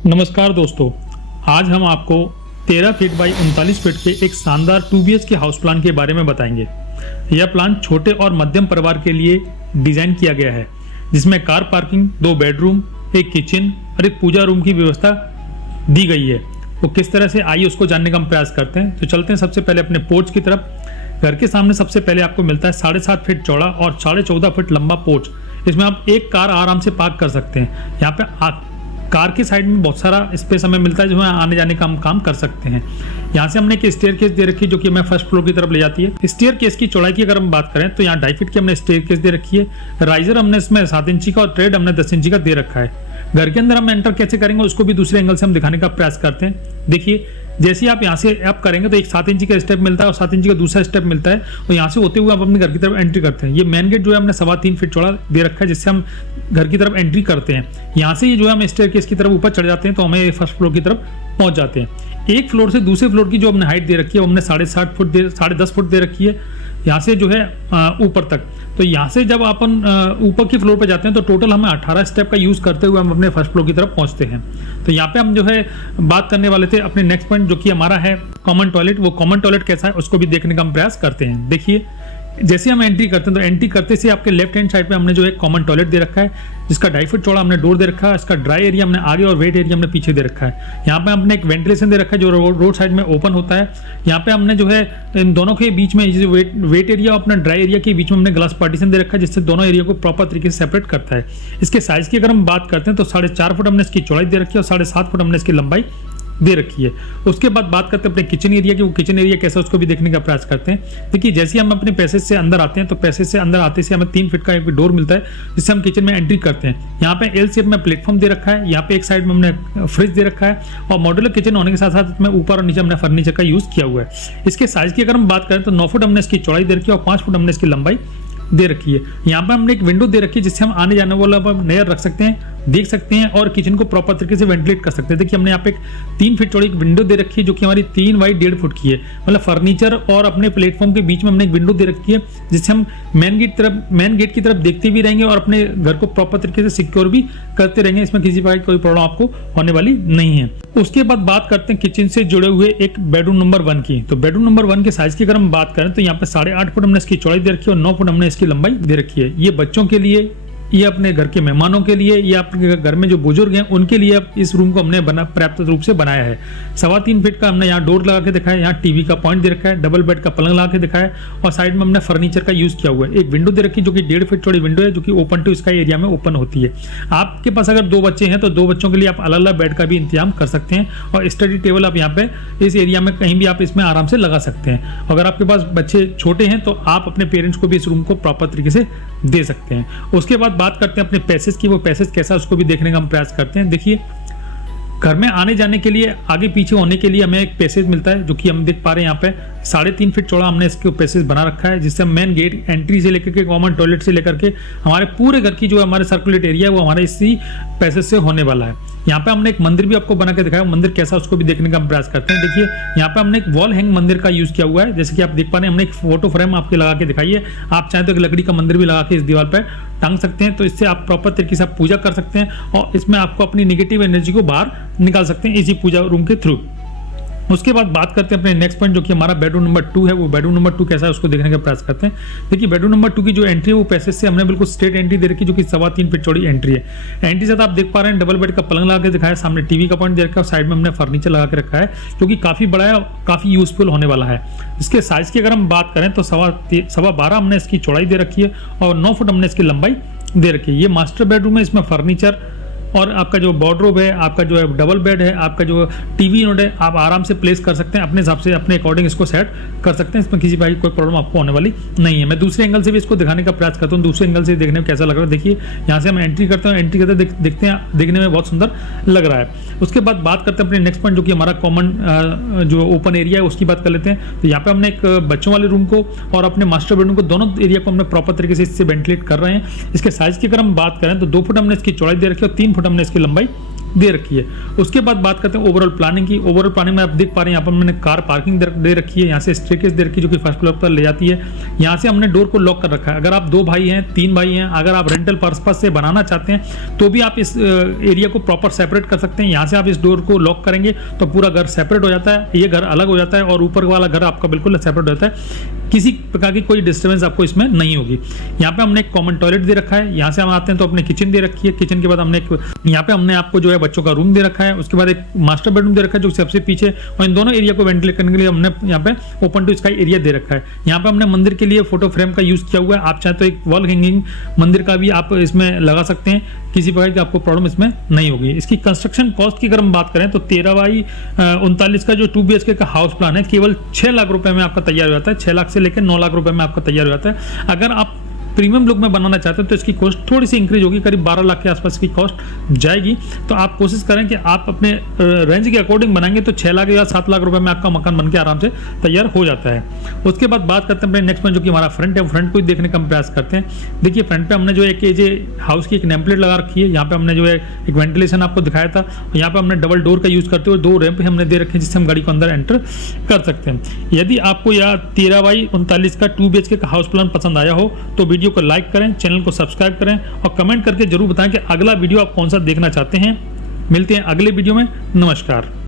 नमस्कार दोस्तों, आज हम आपको 13 फीट बाई 39 फीट के एक शानदार 2 BHK हाउस प्लान के बारे में बताएंगे। यह प्लान छोटे और मध्यम परिवार के लिए डिजाइन किया गया है, जिसमें कार पार्किंग, 2 बेडरूम, एक किचन और एक पूजा रूम की व्यवस्था दी गई है। वो किस तरह से, आइए उसको जानने का हम प्रयास करते हैं। तो चलते हैं सबसे पहले अपने पोर्च की तरफ। घर के सामने सबसे पहले आपको मिलता है 7.5 फीट चौड़ा और 14.5 फीट लंबा पोर्च। इसमें आप एक कार आराम से पार्क कर सकते हैं। यहाँ पे कार के साइड में बहुत सारा स्पेस हमें मिलता है, जिसमें आने जाने का हम काम कर सकते हैं। यहाँ से हमने एक स्टेयर केस दे रखी है, जो कि हमें फर्स्ट फ्लोर की तरफ ले जाती है। स्टेयर केस की चौड़ाई की अगर हम बात करें तो यहाँ 2.5 फीट की हमने स्टेयर केस दे रखी है। राइजर हमने इसमें 7 इंची का और ट्रेड हमने 10 इंची का दे रखा है। घर के अंदर हम एंटर कैसे करेंगे उसको भी दूसरे एंगल से हम दिखाने का प्रयास करते हैं। देखिए, जैसे आप यहाँ से अप करेंगे तो एक 7 इंची का स्टेप मिलता है और 7 इंची का दूसरा स्टेप मिलता है, और यहाँ से होते हुए आप अपने घर की तरफ एंट्री करते हैं। ये मेन गेट जो है हमने 3.25 फीट चौड़ा दे रखा है, जिससे हम घर की तरफ एंट्री करते हैं। यहाँ से ये जो है हम स्टेयर केस की तरफ ऊपर चढ़ जाते हैं, तो हमें फर्स्ट फ्लोर की तरफ पहुंच जाते हैं। एक फ्लोर से दूसरे फ्लोर की जो हमने हाइट दे रखी है वो हमने 10.5 फुट दे रखी है, यहाँ से जो है ऊपर तक। तो यहाँ से जब अपन ऊपर की फ्लोर पे जाते हैं तो टोटल हमें 18 स्टेप का यूज़ करते हुए हम अपने फर्स्ट फ्लोर की तरफ पहुँचते हैं। तो यहाँ पे हम जो है बात करने वाले थे अपने नेक्स्ट पॉइंट, जो कि हमारा है कॉमन टॉयलेट। वो कॉमन टॉयलेट कैसा है उसको भी देखने का हम प्रयास करते हैं। देखिए, जैसे हम एंट्री करते हैं तो एंट्री करते से आपके लेफ्ट हैंड साइड पे हमने जो एक कॉमन टॉयलेट दे रखा है, जिसका 2.5 फीट चौड़ा हमने डोर दे रखा है। इसका ड्राई एरिया हमने आगे और वेट एरिया हमने पीछे दे रखा है। यहाँ पे हमने एक वेंटिलेशन दे रखा है जो रोड साइड में ओपन होता है। यहाँ पे हमने जो है इन दोनों के बीच में वेट एरिया और अपना ड्राई एरिया के बीच में हमने ग्लास पार्टीशन दे रखा है, जिससे दोनों एरिया को प्रॉपर तरीके से सेपरेट करता है। इसके साइज की अगर हम बात करते हैं तो 4.5 फुट हमने इसकी चौड़ाई दे रखी है और 7.5 फुट हमने इसकी लंबाई दे रखी है। उसके बाद बात करते हैं अपने किचन एरिया की। वो किचन एरिया कैसा उसको भी देखने का प्रयास करते हैं। देखिए, जैसे हम अपने पैसेज से अंदर आते हैं तो पैसेज से अंदर आते से हमें 3 फीट का एक डोर मिलता है, जिससे हम किचन में एंट्री करते हैं। यहाँ पे एल शेप में प्लेटफॉर्म दे रखा है। यहाँ पे एक साइड में हमने फ्रिज दे रखा है, और मॉड्यूलर किचन होने के साथ साथ इसमें ऊपर और नीचे हमने फर्नीचर का यूज किया हुआ है। इसके साइज की अगर हम बात करें तो 9 फुट हमने इसकी चौड़ाई दे रखी है और 5 फुट हमने इसकी लंबाई दे रखी है। यहाँ पे हमने एक विंडो दे रखी है, जिससे हम आने जाने वाला नजर रख सकते हैं, देख सकते हैं और किचन को प्रॉपर तरीके से वेंटिलेट कर सकते हैं। देखिए, हमने यहाँ पे एक 3 फीट चौड़ी एक विंडो दे रखी है, जो कि हमारी 3 बाई 1.5 फुट की है। मतलब फर्नीचर और अपने प्लेटफॉर्म के बीच में हमने एक विंडो दे रखी है, जिससे हम मेन गेट की तरफ देखते भी रहेंगे और अपने घर को प्रॉपर तरीके से सिक्योर भी करते रहेंगे। इसमें किसी प्रकार की कोई प्रॉब्लम आपको होने वाली नहीं है। उसके बाद बात करते हैं किचन से जुड़े हुए एक बेडरूम नंबर 1 की। तो बेडरूम नंबर 1 के साइज की अगर हम बात करें तो यहाँ पे 8.5 फुट हमने इसकी चौड़ाई दे रखी है और 9 फुट हमने इसकी लंबाई दे रखी है। ये बच्चों के लिए, ये अपने घर के मेहमानों के लिए, या आपके घर में जो बुजुर्ग हैं उनके लिए इस रूम को हमने पर्याप्त रूप से बनाया है। 3.25 फीट का हमने यहाँ डोर लगा के दिखाया है, यहाँ टीवी का पॉइंट दे रखा है, डबल बेड का पलंग लगा के दिखाया है, और साइड में हमने फर्नीचर का यूज किया हुआ है। एक विंडो दे रखी है जो कि 1.5 फीट चौड़ी विंडो है, जो कि ओपन टू स्काई एरिया में ओपन होती है। आपके पास अगर 2 बच्चे हैं तो 2 बच्चों के लिए आप अलग अलग बेड का भी इंतजाम कर सकते हैं, और स्टडी टेबल आप यहाँ पे इस एरिया में कहीं भी आप इसमें आराम से लगा सकते हैं। अगर आपके पास बच्चे छोटे हैं तो आप अपने पेरेंट्स को भी इस रूम को प्रॉपर तरीके से दे सकते हैं। उसके बाद बात करते हैं अपने पैसेज की। वो पैसेज कैसा उसको भी देखने का हम प्रयास करते हैं। देखिए, घर में आने जाने के लिए, आगे पीछे होने के लिए हमें एक पैसेज मिलता है, जो कि हम देख पा रहे हैं यहाँ पे 3.5 फीट चौड़ा हमने इसके पैसेज बना रखा है, जिससे हम मेन गेट एंट्री से लेकर के कॉमन टॉयलेट से लेकर के हमारे पूरे घर की जो हमारे सर्कुलेट एरिया है वो हमारे इसी पैसेज से होने वाला है। यहाँ पे हमने एक मंदिर भी आपको बना के दिखाया, मंदिर कैसा उसको भी देखने का हम प्रयास करते हैं। देखिए, यहाँ पे हमने एक वॉल हैंग मंदिर का यूज किया हुआ है, जैसे कि आप देख पा रहे हैं। हमने एक फोटो फ्रेम आपके लगा के दिखाई है। आप चाहें तो एक लकड़ी का मंदिर भी लगा के इस दीवार पर टांग सकते हैं, तो इससे आप प्रॉपर तरीके से आप पूजा कर सकते हैं, और इसमें आपको अपनी नेगेटिव एनर्जी को बाहर निकाल सकते हैं इसी पूजा रूम के थ्रू। उसके बाद बात करते हैं अपने नेक्स्ट पॉइंट, जो कि हमारा बेडरूम नंबर 2 है। वो बेडरूम नंबर 2 कैसा है उसको देखने का प्रयास करते हैं। देखिए, बेडरूम नंबर 2 की जो एंट्री है वो पैसेज से हमने बिल्कुल स्ट्रेट एंट्री दे रखी है, जो कि 3.25 फीट चौड़ी एंट्री है। एंट्री से आप देख पा रहे हैं डबल बेड का पलंग लगा के दिखाया है, सामने टीवी का पॉइंट दे रखा है, और साइड में हमने फर्नीचर लगा के रखा है, जो कि काफी बड़ा है, काफी यूजफुल होने वाला है। इसके साइज की अगर हम बात करें तो 12.25 हमने इसकी चौड़ाई दे रखी है और 9 फुट हमने इसकी लंबाई दे रखी है। ये मास्टर बेडरूम है, इसमें फर्नीचर और आपका जो वार्डरोब है, आपका जो है डबल बेड है, आपका जो टीवी यूनिट है, आप आराम से प्लेस कर सकते हैं अपने हिसाब से, अपने अकॉर्डिंग इसको सेट कर सकते हैं। इसमें किसी भाई कोई प्रॉब्लम आपको होने वाली नहीं है। मैं दूसरे एंगल से भी इसको दिखाने का प्रयास करता हूँ, दूसरे एंगल से देखने में कैसा लग रहा है। देखिए, यहाँ से हम एंट्री करते हैं, एंट्री करते देखते हैं, देखने में बहुत सुंदर लग रहा है। उसके बाद बात करते हैं अपने नेक्स्ट पॉइंट, जो कि हमारा कॉमन जो ओपन एरिया है उसकी बात कर लेते हैं। तो यहाँ पे हमने एक बच्चों वाले रूम को और अपने मास्टर बेडरूम को, दोनों एरिया को हमने प्रॉपर तरीके से इससे वेंटिलेट कर रहे हैं। इसके साइज की अगर हम बात करें तो 2 फुट हमने इसकी चौड़ाई दे रखी है और 3 फुट हमने इसकी लंबाई दे रखी है। उसके बाद बात करते हैं ओवरऑल प्लानिंग की। ओवरऑल प्लानिंग में आप देख पा रहे हैं यहाँ पर मैंने कार पार्किंग दे रखी है, यहाँ से स्टेयरकेस दे रखी है जो कि फर्स्ट फ्लोर पर ले जाती है। यहाँ से हमने डोर को लॉक कर रखा है। अगर आप 2 भाई हैं, 3 भाई हैं, अगर आप रेंटल पर्पज से बनाना चाहते हैं तो भी आप इस एरिया को प्रॉपर सेपरेट कर सकते हैं। यहाँ से आप इस डोर को लॉक करेंगे तो पूरा घर सेपरेट हो जाता है, ये घर अलग हो जाता है और ऊपर वाला घर आपका बिल्कुल सेपरेट हो जाता है। किसी प्रकार की कोई डिस्टर्बेंस आपको इसमें नहीं होगी। यहाँ पे हमने एक कॉमन टॉयलेट दे रखा है। यहाँ से हम आते हैं तो अपने किचन दे रखी है। किचन के बाद हमने यहाँ पे हमने आपको जो है बच्चों का रूम दे रखा है। उसके बाद एक मास्टर बेडरूम दे रखा है जो सबसे पीछे, और इन दोनों एरिया को वेंटिलेट करने के लिए हमने यहाँ पे ओपन टू स्काई एरिया दे रखा है। यहाँ पे हमने मंदिर के लिए फोटो फ्रेम का यूज किया हुआ है। आप चाहे तो एक वॉल हैंगिंग मंदिर का भी आप इसमें लगा सकते हैं, किसी प्रकार की आपको प्रॉब्लम इसमें नहीं होगी। इसकी कंस्ट्रक्शन कॉस्ट की अगर हम बात करें तो 13/39 का जो 2 BHK का हाउस प्लान है केवल 6 लाख रुपए में आपका तैयार हो जाता है। 6 लाख से लेकर 9 लाख रुपए में आपका तैयार हो जाता है। अगर आप प्रीमियम लुक में बनाना चाहते हो तो इसकी कॉस्ट थोड़ी सी इंक्रीज होगी, करीब 12 लाख के आसपास की कॉस्ट जाएगी। तो आप कोशिश करें कि आप अपने रेंज के अकॉर्डिंग बनाएंगे तो 6 लाख या 7 लाख रुपए में आपका मकान बनके आराम से तैयार हो जाता है। उसके बाद बात करते हैं नेक्स्ट पॉइंट जो कि हमारा फ्रंट है। फ्रंट को देखने का हम प्रयास करते हैं। देखिए फ्रंट पे हमने जो एक हाउस की एक नेम प्लेट लगा रखी है। यहाँ पे हमने जो है एक वेंटिलेशन आपको दिखाया था। यहाँ पे हमने डबल डोर का यूज करते हुए 2 रैंप हमने दे रखे हैं जिससे हम गाड़ी को अंदर एंटर कर सकते हैं। यदि आपको यह 13/39 का 2 BHK का हाउस प्लान पसंद आया हो तो वीडियो को लाइक करें, चैनल को सब्सक्राइब करें और कमेंट करके जरूर बताएं कि अगला वीडियो आप कौन सा देखना चाहते हैं। मिलते हैं अगले वीडियो में। नमस्कार।